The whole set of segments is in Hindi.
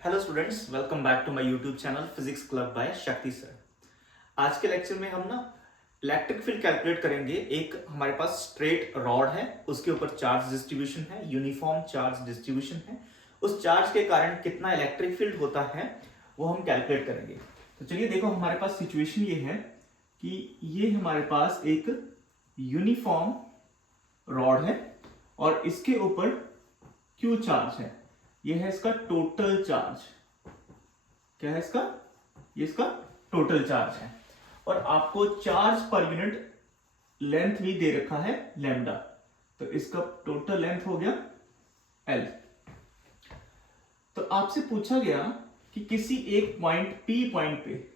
Hello students, welcome back to my YouTube channel physics club by Shakti sir. आज के लेक्चर में हम इलेक्ट्रिक फील्ड कैलकुलेट करेंगे। एक हमारे पास स्ट्रेट रॉड है, उसके ऊपर चार्ज डिस्ट्रीब्यूशन है, यूनिफॉर्म चार्ज डिस्ट्रीब्यूशन है। उस चार्ज के कारण कितना इलेक्ट्रिक फील्ड होता है वो हम कैलकुलेट करेंगे। तो चलिए देखो, हमारे पास सिचुएशन ये है कि ये हमारे पास एक यूनिफॉर्म रॉड है और इसके ऊपर क्यू चार्ज है। ये है इसका टोटल चार्ज। क्या है इसका? ये इसका टोटल चार्ज है। और आपको चार्ज पर यूनिट लेंथ भी दे रखा है लैम्डा, तो इसका टोटल लेंथ हो गया L। तो आपसे पूछा गया कि किसी एक पॉइंट P पॉइंट पे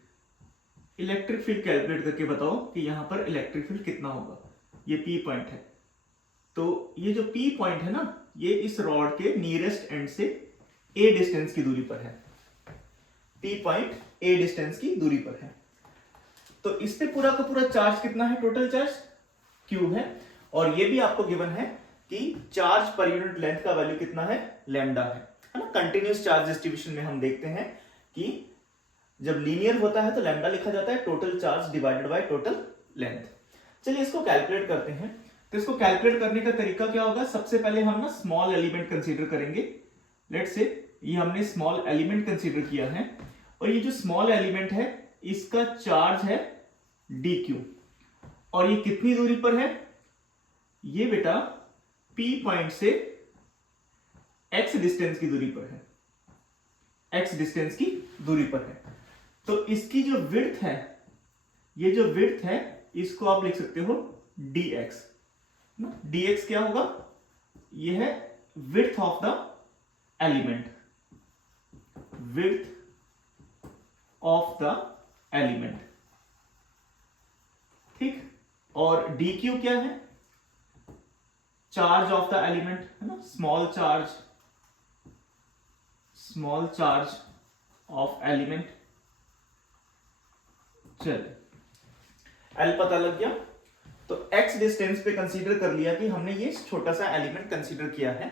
इलेक्ट्रिक फील्ड कैलकुलेट करके बताओ कि यहां पर इलेक्ट्रिक फील्ड कितना होगा। ये P पॉइंट है, तो ये जो P पॉइंट है ना, ये इस रॉड के नियरेस्ट एंड से A डिस्टेंस की दूरी पर है। P पॉइंट A डिस्टेंस की दूरी पर है। तो इस पे पूरा का पूरा चार्ज कितना है? टोटल चार्ज Q है। और ये भी आपको गिवन है कि चार्ज पर यूनिट लेंथ का वैल्यू कितना है? लैम्डा है ना। कंटिन्यूस चार्ज डिस्ट्रीब्यूशन में हम देखते हैं कि जब लीनियर होता है तो लैम्डा लिखा जाता है total charge divided by total length. चलिए इसको कैलकुलेट करते हैं। तो इसको कैलकुलेट करने का तरीका क्या होगा? सबसे पहले हम स्मॉल एलिमेंट कंसीडर करेंगे। लेट्स से ये हमने स्मॉल एलिमेंट कंसीडर किया है और ये जो स्मॉल एलिमेंट है इसका चार्ज है dq। और ये कितनी दूरी पर है? ये बेटा P पॉइंट से x डिस्टेंस की दूरी पर है। x डिस्टेंस की दूरी पर है। तो इसकी जो विड्थ है, ये जो विड्थ है इसको आप लिख सकते हो dx। dx क्या होगा? ये है width of the element, width of the element. ठीक। और dq क्या है? चार्ज ऑफ द एलिमेंट है ना, स्मॉल चार्ज ऑफ एलिमेंट। चलिए L पता लग गया। तो x डिस्टेंस पे कंसीडर कर लिया कि हमने ये छोटा सा एलिमेंट कंसीडर किया है।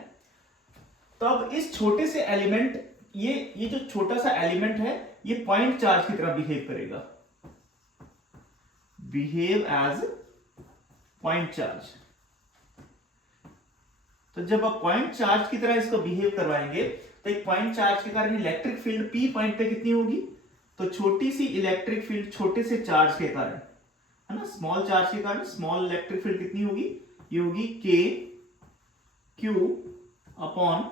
तो अब इस छोटे से एलिमेंट, ये जो छोटा सा एलिमेंट है ये पॉइंट चार्ज की तरह बिहेव करेगा, बिहेव एज पॉइंट चार्ज। तो जब आप पॉइंट चार्ज की तरह इसको बिहेव करवाएंगे तो एक पॉइंट चार्ज के कारण इलेक्ट्रिक फील्ड P पॉइंट पे कितनी होगी? तो छोटी सी इलेक्ट्रिक फील्ड छोटे से चार्ज के कारण है ना, स्मॉल चार्ज के कारण स्मॉल इलेक्ट्रिक फील्ड कितनी होगी? ये होगी K Q upon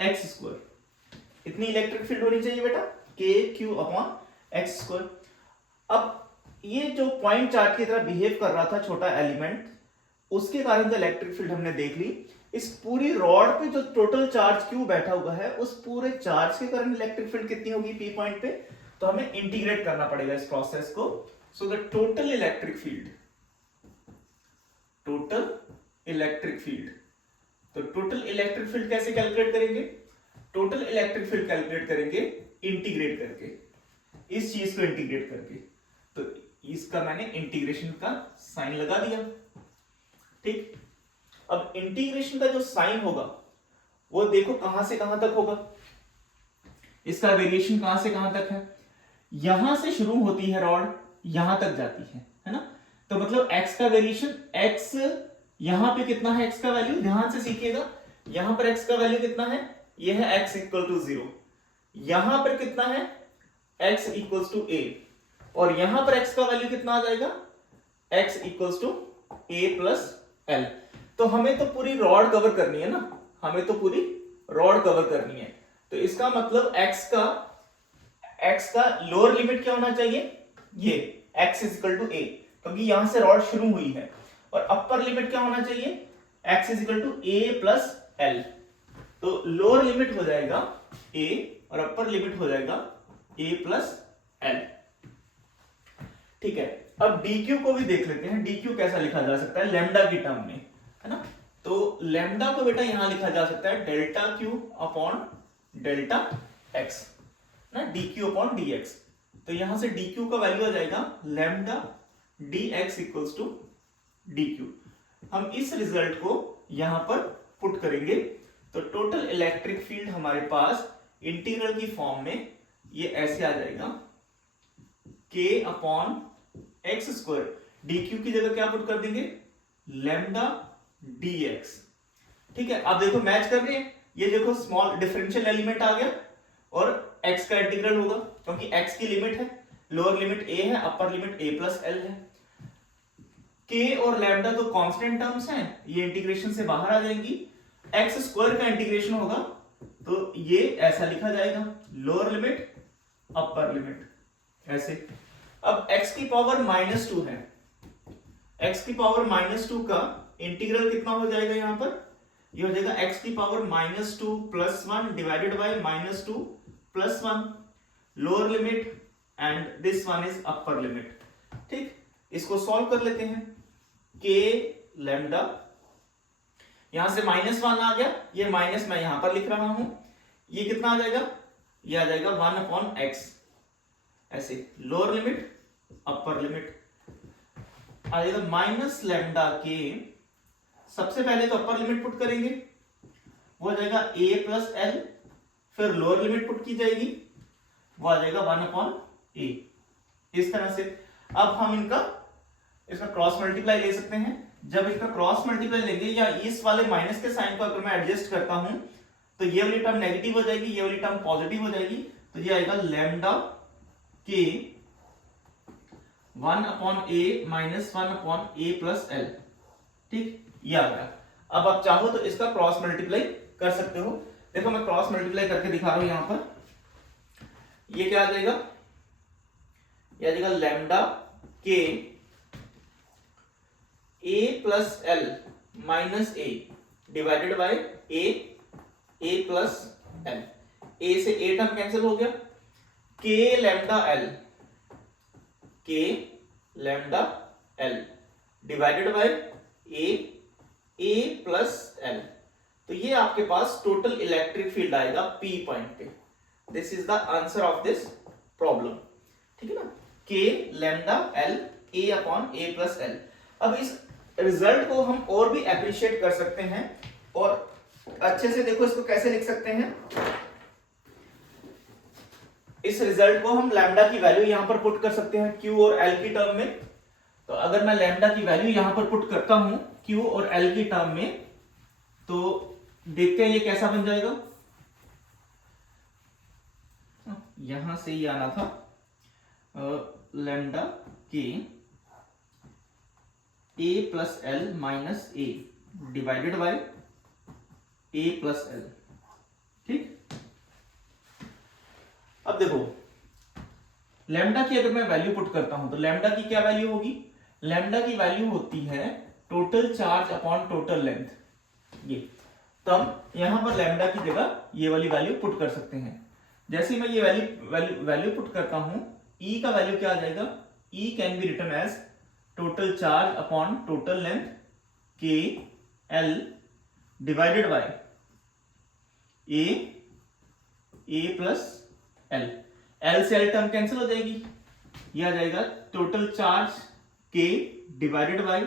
x square. इतनी इलेक्ट्रिक फील्ड होनी चाहिए बेटा, K Q upon x square. अब ये जो पॉइंट चार्ज की तरह बिहेव कर रहा था छोटा एलिमेंट, उसके कारण जो इलेक्ट्रिक फील्ड हमने देख ली। इस पूरी रॉड पे जो टोटल चार्ज Q बैठा हुआ है, उस पूरे चार्ज के कारण इलेक्ट्रिक फील्ड कितनी होगी P पॉइंट पे? तो हमें इंटीग्रेट करना पड़ेगा इस प्रोसेस को। So the total electric field, तो टोटल इलेक्ट्रिक फील्ड कैसे कैलकुलेट करेंगे? टोटल इलेक्ट्रिक फील्ड कैलकुलेट करेंगे इंटीग्रेट करके, इस चीज को इंटीग्रेट करके। तो इसका मैंने इंटीग्रेशन का साइन लगा दिया। ठीक। अब इंटीग्रेशन का जो साइन होगा वो देखो कहां से कहां तक होगा। इसका वेरिएशन कहां से कहां तक है? यहां से शुरू होती है रॉड, यहां तक जाती है ना। तो मतलब x का वेरिएशन, x यहां पे कितना है? x का वैल्यू ध्यान से सीखिएगा। यहां पर x का वैल्यू कितना है? ये है x इक्वल टू 0। यहां पर कितना है? x equal to a। और यहां पर x का वैल्यू कितना आ जाएगा? x equal to a plus l। तो हमें तो पूरी रॉड कवर करनी है ना, हमें तो पूरी रॉड कवर करनी है। तो इसका मतलब x का लोअर लिमिट क्या होना चाहिए? ये x इक्वल टू a, क्योंकि यहां से रॉड शुरू हुई है। और अपर लिमिट क्या होना चाहिए? x equal to a plus l। तो लोअर लिमिट हो जाएगा a और अपर लिमिट हो जाएगा a प्लस l। ठीक है। अब dq को भी देख लेते हैं। dq कैसा लिखा जा सकता है लैम्डा की टर्म में, है ना। तो लैम्डा को बेटा यहां लिखा जा सकता है delta q upon delta x ना, dq अपॉन dx। तो यहां से dq का वैल्यू आ जाएगा lambda dx equals to dq। हम इस रिजल्ट को यहां पर पुट करेंगे तो टोटल इलेक्ट्रिक फील्ड हमारे पास इंटीग्रल की फॉर्म में ये ऐसे आ जाएगा k upon x square, dq की जगह क्या पुट कर देंगे, लैम्डा dx। ठीक है, अब देखो मैच कर रही है, ये देखो स्मॉल डिफरेंशियल एलिमेंट आ गया और x का इंटीग्रल होगा क्योंकि x की लिमिट है, लोअर लिमिट a है, upper limit a plus L है। k और लैम्डा तो कांस्टेंट टर्म्स हैं, ये इंटीग्रेशन से बाहर आ जाएंगी। x स्क्वायर का इंटीग्रेशन होगा तो ये ऐसा लिखा जाएगा, लोअर लिमिट अपर लिमिट ऐसे। अब x की पावर -2 है, x की पावर -2 का इंटीग्रल कितना हो जाएगा, यहां पर ये हो जाएगा x की power -2 + 1 divided by -2 + 1, lower limit and this one is upper limit. ठीक, इसको सॉल्व कर लेते हैं। k लैम्डा, यहां से -1 आ गया, ये माइनस मैं यहां पर लिख रहा हूं, ये कितना आ जाएगा, ये आ जाएगा 1/x ऐसे, लोअर लिमिट अपर लिमिट आ जाएगा माइनस लैम्डा के। सबसे पहले तो अपर लिमिट पुट करेंगे, वो आ जाएगा a प्लस एल, फिर लोअर लिमिट पुट की जाएगी, वो आ जाएगा 1/a। इस तरह से अब हम इसका क्रॉस मल्टीप्लाई ले सकते हैं। जब इसका क्रॉस मल्टीप्लाई लेंगे या इस वाले माइनस के साइन को अगर मैं एडजस्ट करता हूं तो ये वाली टर्म नेगेटिव हो जाएगी, ये वाली टर्म पॉजिटिव हो जाएगी, तो ये आएगा लैम्डा के 1/a minus 1/a plus L. ठीक, ये आ गया। अब आप चाहो तो इसका क्रॉस मल्टीप्लाई कर सकते हो। देखो मैं क्रॉस मल्टीप्लाई करके दिखा रहा हूं यहां पर, ये क्या आ जाएगा, ये आ जाएगा लैम्डा के a plus L minus a divided by a plus L. a से a टर्म कैंसिल हो गया, k lambda L divided bye a plus L. तो ये आपके पास टोटल इलेक्ट्रिक फील्ड आएगा p पॉइंट पे। This is the answer of this problem. ठीक है ना, k lambda L a plus L. अब इस रिजल्ट को हम और भी एप्रिशिएट कर सकते हैं और अच्छे से देखो इसको कैसे लिख सकते हैं। इस रिजल्ट को हम लैम्डा की वैल्यू यहां पर पुट कर सकते हैं q और l की टर्म में। तो अगर मैं लैम्डा की वैल्यू यहां पर पुट करता हूं q और l की टर्म में, तो देखते हैं ये कैसा बन जाएगा। यहां से ये आना था लैम्डा के a plus L minus a divided by a plus L. ठीक, अब देखो लैम्डा की अगर मैं वैल्यू पुट करता हूं तो लैम्डा की क्या वैल्यू होगी, लैम्डा की वैल्यू होती है total charge upon total length. ये तो हम यहां पर लैम्डा की जगह ये वाली वैल्यू पुट कर सकते हैं। जैसे मैं ये वैल्यू पुट करता हूं, E का वैल्यू क्या आ जाएगा, E can be written as total charge upon total length के L divided by a plus L. L से एल टर्म कैंसिल हो जाएगी, यह आ जाएगा टोटल चार्ज के divided by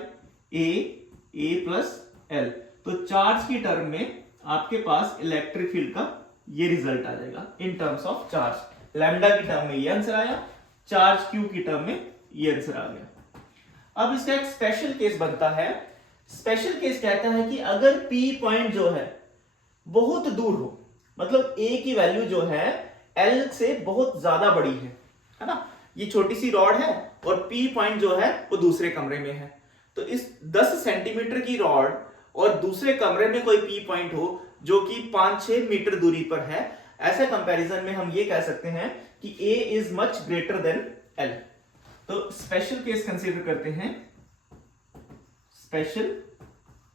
a plus L. तो चार्ज की टर्म में आपके पास इलेक्ट्रिक फील्ड का ये रिजल्ट आ जाएगा in terms of charge. Lambda की टर्म में ये आंसर आया, चार्ज क्यू की टर्म में ये आंसर आ गया। अब इसका एक स्पेशल केस बनता है। स्पेशल केस कहता है कि अगर P पॉइंट जो है बहुत दूर हो, मतलब A की वैल्यू जो है L से बहुत ज्यादा बड़ी है ना, ये छोटी सी रॉड है और P पॉइंट जो है वो दूसरे कमरे में है। तो इस 10 सेंटीमीटर की रॉड और दूसरे कमरे में कोई P पॉइंट हो जो कि 5-6 मीटर दूरी पर है, ऐसे कंपैरिजन में हम ये कह सकते हैं कि A is much greater than L। तो स्पेशल केस कंसीडर करते हैं, स्पेशल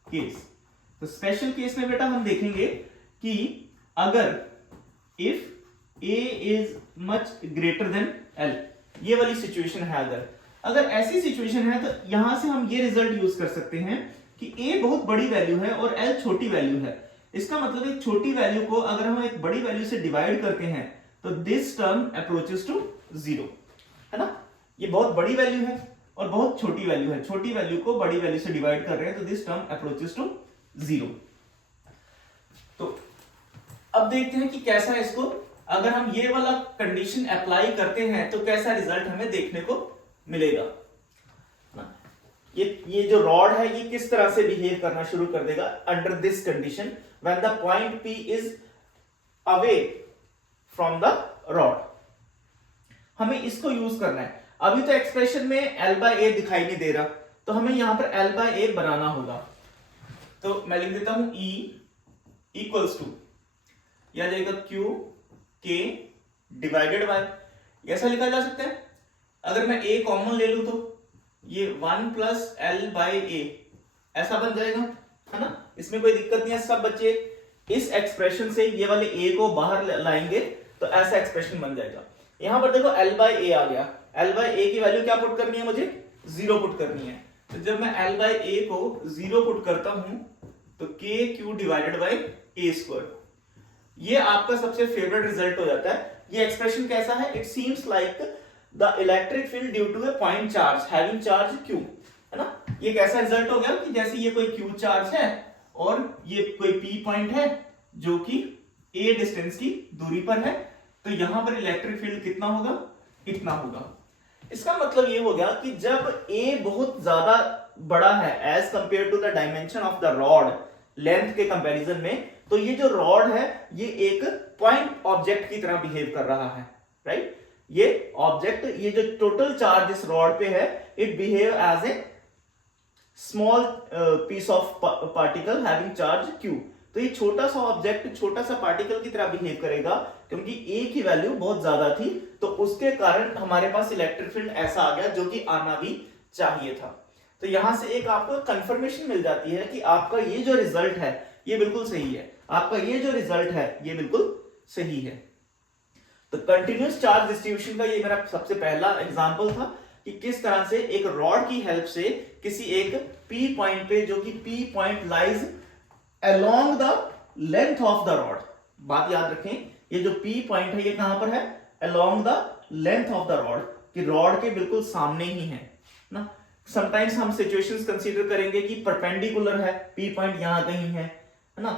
केस। तो स्पेशल केस में बेटा हम देखेंगे कि अगर if A is much greater than L, ये वाली सिचुएशन है। अगर ऐसी सिचुएशन है तो यहां से हम ये रिजल्ट यूज कर सकते हैं कि A बहुत बड़ी वैल्यू है और L छोटी वैल्यू है। इसका मतलब एक छोटी वैल्यू को अगर हम एक बड़ी वैल्यू से डिवाइड करते हैं तो दिस टर्म अप्रोचेस टू 0, है ना। ये बहुत बड़ी वैल्यू है और बहुत छोटी वैल्यू है, छोटी वैल्यू को बड़ी वैल्यू से डिवाइड कर रहे हैं तो दिस टर्म अप्रोचेस टू 0। तो अब देखते हैं कि कैसा इसको अगर हम ये वाला कंडीशन अप्लाई करते हैं तो कैसा रिजल्ट हमें देखने को मिलेगा। ये जो रॉड है ये किस तरह से बिहेव करना शुरू कर देगा under this condition when the point P is away from the rod. हमें इसको यूज करना है। अभी तो एक्सप्रेशन में L/A दिखाई नहीं दे रहा, तो हमें यहां पर L/A बनाना होगा। तो मैं लिख देता हूं E इक्वल्स टू, या जाएगा Q K डिवाइडेड बाय, ऐसा लिखा जा सकता है। अगर मैं A कॉमन ले लूं तो ये 1 प्लस L/A ऐसा बन जाएगा, है ना। इसमें कोई दिक्कत नहीं है। सब बच्चे इस एक्सप्रेशन से ये वाले A को बाहर लाएंगे तो ऐसा एक्सप्रेशन बन जाएगा। यहां पर देखो L/A आ गया। L/A की वैल्यू क्या पुट करनी है मुझे? 0 पुट करनी है। तो जब मैं L/A को 0 पुट करता हूं तो KQ divided by A square, ये आपका सबसे फेवरेट रिजल्ट हो जाता है। ये एक्सप्रेशन कैसा है? It seems like the electric field due to a point charge having charge Q, है ना। ये कैसा रिजल्ट हो गया कि जैसे ये कोई Q चार्ज है और ये कोई P पॉइंट है जो कि A डिस्टेंस की दूरी पर है, तो यहां पर इलेक्ट्रिक फील्ड कितना होगा? इतना होगा। इसका मतलब ये हो गया कि जब A बहुत ज्यादा बड़ा है as compare to the dimension of the rod, length के कंपैरिजन में, तो ये जो रॉड है ये एक पॉइंट ऑब्जेक्ट की तरह बिहेव कर रहा है, राइट। ये ऑब्जेक्ट, ये जो टोटल चार्ज इस रॉड पे है, it behave as a small piece of particle having charge Q। तो ये छोटा सा ऑब्जेक्ट छोटा सा पार्टिकल की तरह बिहेव करेगा, क्योंकि A की वैल्यू बहुत ज्यादा थी, तो उसके कारण हमारे पास इलेक्ट्रिक फील्ड ऐसा आ गया जो कि आना भी चाहिए था। तो यहां से एक आपको कंफर्मेशन मिल जाती है कि आपका ये जो रिजल्ट है ये बिल्कुल सही है, आपका ये जो रिजल्ट है ये बिल्कुल सही है। तो कंटिन्यूअस चार्ज डिस्ट्रीब्यूशन का ये मेरा सबसे पहला एग्जांपल था कि किस तरह से एक रॉड की हेल्प से किसी एक P पॉइंट पे, जो कि P point lies along the length of the rod. बात याद रखें, ये जो P पॉइंट है ये कहां पर है? Along the length of the rod, कि रॉड के बिल्कुल सामने ही है ना। समटाइम्स हम सिचुएशंस कंसीडर करेंगे कि परपेंडिकुलर है, P पॉइंट यहां कहीं है ना।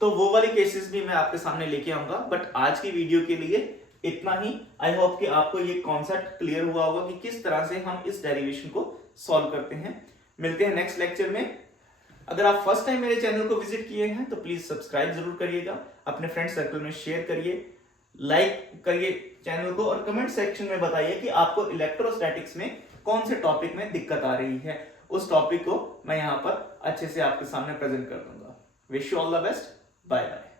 तो वो वाले केसेस भी मैं आपके सामने लेके आऊंगा, बट आज की वीडियो के लिए इतना ही। आई होप कि आपको ये कॉन्सेप्ट क्लियर हुआ होगा कि किस तरह से हम इस डेरिवेशन को सॉल्व करते हैं। मिलते हैं नेक्स्ट लेक्चर में। अगर आप फर्स्ट टाइम मेरे चैनल को विजिट किए हैं तो प्लीज सब्सक्राइब जरूर करिएगा, अपने फ्रेंड सर्कल में शेयर करिए, लाइक करिए चैनल को, और कमेंट सेक्शन में बताइए कि आपको इलेक्ट्रोस्टैटिक्स में कौन से टॉपिक में दिक्कत आ रही है। उस टॉपिक को मैं यहाँ पर अच्छे से आपके सामने प्रेजेंट कर दूंगा। Wish you all the best, bye bye.